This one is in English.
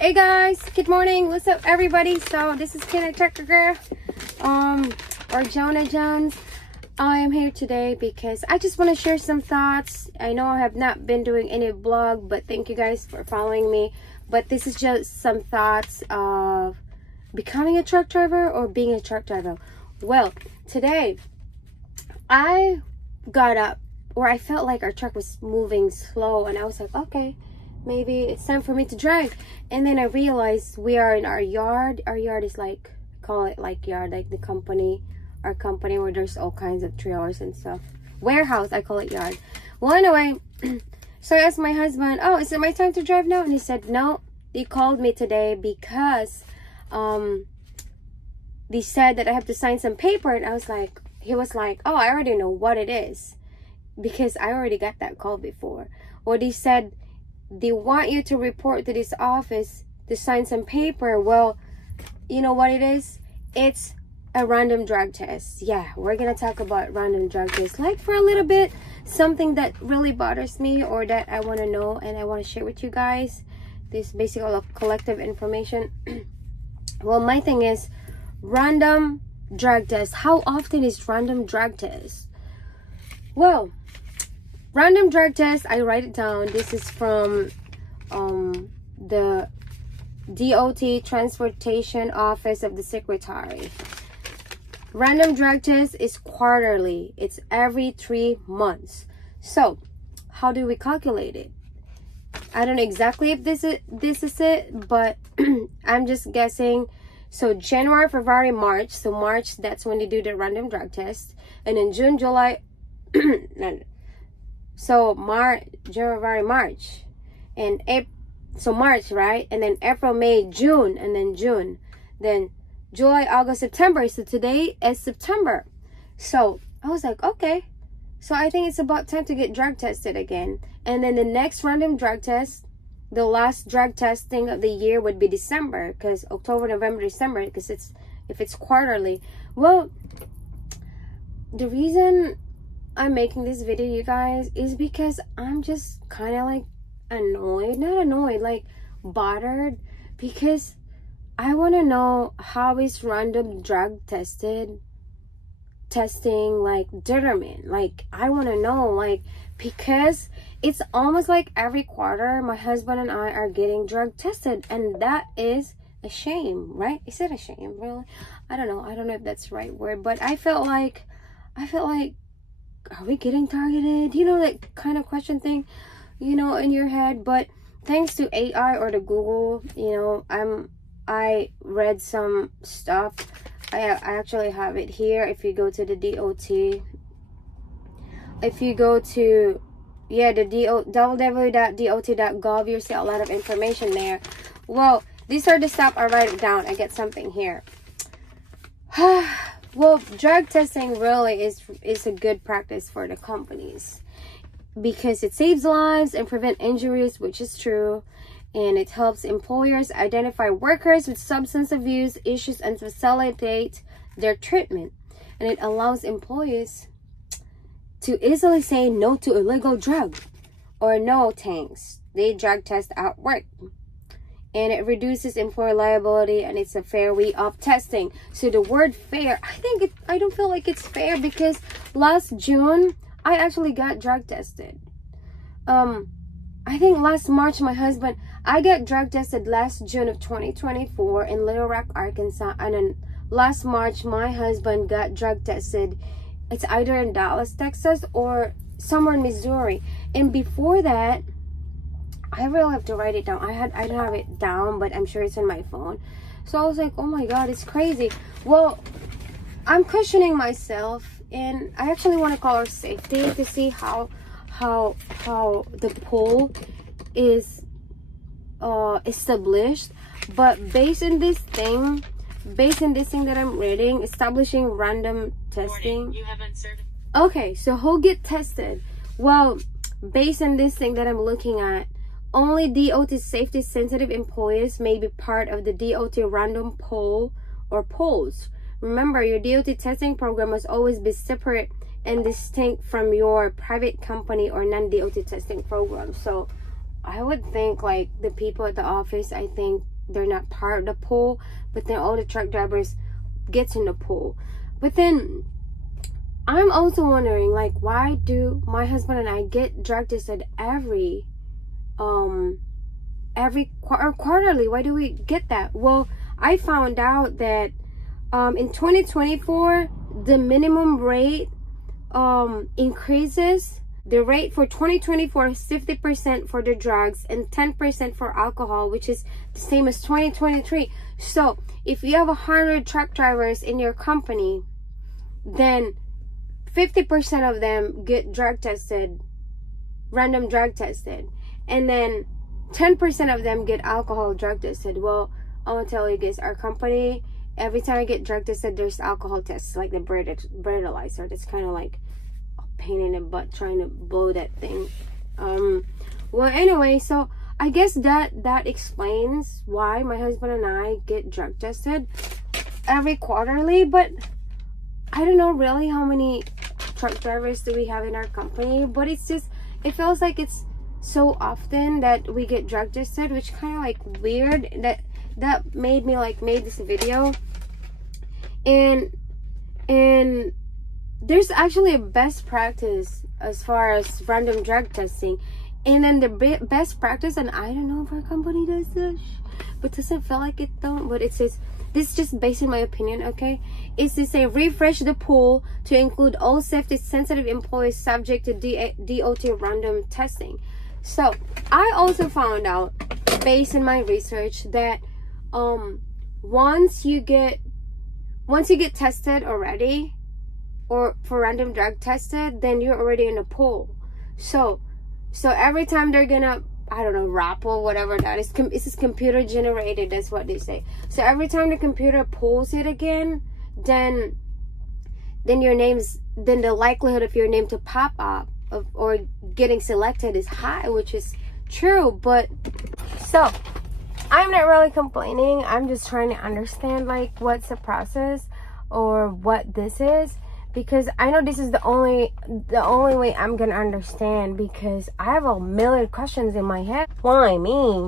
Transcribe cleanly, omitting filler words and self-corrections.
Hey guys, good morning. What's up everybody? So this is Tina Tucker Girl, or Jonah Jones. I am here today because I just want to share some thoughts. I know I have not been doing any vlog, but thank you guys for following me. But this is just some thoughts of becoming a truck driver or being a truck driver. Well, today I got up where I felt like our truck was moving slow, and I was like, okay, maybe it's time for me to drive. And then I realized we are in our yard. Our yard is like, call it like yard, like the company, our company where there's all kinds of trailers and stuff. Warehouse, I call it yard. Well, anyway, so I asked my husband, oh, is it my time to drive now? And he said, no, he called me today because they said that I have to sign some paper. And I was like, he was like, oh, I already know what it is, because I already got that call before. Or they said they want you to report to this office to sign some paper. Well, you know what it is? It's a random drug test. Yeah, we're gonna talk about random drug tests, like for a little bit, something that really bothers me or that I want to know and I want to share with you guys. This basically all collective information. Well, my thing is random drug test. How often is random drug test? Well, random drug test, I write it down. This is from the DOT Transportation Office of the Secretary. Random drug test is quarterly. It's every 3 months. So how do we calculate it? I don't know exactly if this is it, but I'm just guessing. So January, February, March. So March, that's when they do the random drug test. And in June, July, so March, January, March, and April. So March, right? And then April, May, June, and then June, then July, August, September. So today is September. So I was like, okay, so I think it's about time to get drug tested again. And then the next random drug test, the last drug testing of the year, would be December, because October, November, December, because if it's quarterly. Well, the reason I'm making this video, you guys, is because I'm just kind of like annoyed, not annoyed, like bothered, because I want to know how is random drug testing like determined. Like I want to know, like, because it's almost like every quarter my husband and I are getting drug tested, and that is a shame, right? Is it a shame, really? I don't know if that's the right word, but I felt like are we getting targeted? You know, that kind of question thing, you know, in your head. But thanks to AI or the Google, you know, I read some stuff. I actually have it here. If you go to the DOT, if you go to, yeah, the www.dot.gov, you'll see a lot of information there. Well, these are the stuff. I write it down. I get something here. Well, drug testing really is a good practice for the companies, because it saves lives and prevent injuries, which is true, and it helps employers identify workers with substance abuse issues and facilitate their treatment, and it allows employees to easily say no to illegal drug or no thanks, they drug test at work. And it reduces employer liability, and it's a fair way of testing. So the word fair, I don't feel like it's fair, because last June I actually got drug tested. I think last March I got drug tested last June of 2024 in Little Rock, Arkansas, and then last March my husband got drug tested. It's either in Dallas, Texas, or somewhere in Missouri. And before that, I really have to write it down. I don't have it down, but I'm sure it's on my phone. So I was like, oh my god, it's crazy. Well, I'm questioning myself, and I actually want to call our safety to see how the poll is established. But based on this thing that I'm reading, establishing random testing. You haven't certified. Okay, so who get tested? Well, based on this thing that I'm looking at, only DOT safety sensitive employees may be part of the DOT random poll or polls. Remember, your DOT testing program must always be separate and distinct from your private company or non-DOT testing program. So I would think like the people at the office, I think they're not part of the pool, but then all the truck drivers gets in the pool. But then I'm also wondering, like, why do my husband and I get drug tested every quarterly? Why do we get that? Well, I found out that in 2024 the minimum rate increases. The rate for 2024 is 50% for the drugs and 10% for alcohol, which is the same as 2023. So if you have 100 truck drivers in your company, then 50% of them get drug tested, random drug tested, and then 10% of them get alcohol drug tested. Well, I want to tell you guys, our company, every time I get drug tested, there's alcohol tests, like the breathalyzer. That's kind of like a pain in the butt trying to blow that thing. Well, anyway, so I guess that explains why my husband and I get drug tested every quarterly. But I don't know really how many truck drivers do we have in our company, but it's just, it feels like it's so often that we get drug tested, which kind of like weird. That made me like made this video. And there's actually a best practice as far as random drug testing, and then the best practice, and I don't know if our company does this, but doesn't feel like it though, but it says, this is just based on my opinion, okay? Is to say refresh the pool to include all safety sensitive employees subject to DOT random testing. So I also found out, based on my research, that once you get tested already, or for random drug tested, then you're already in a pool. So every time they're gonna, I don't know, rappel, whatever that is, this is computer generated, that's what they say. So every time the computer pulls it again, then your name's, then the likelihood of your name to pop up or getting selected is high, which is true. But so I'm not really complaining, I'm just trying to understand like what's the process or what this is, because I know this is the only way I'm gonna understand, because I have a million questions in my head. Why me?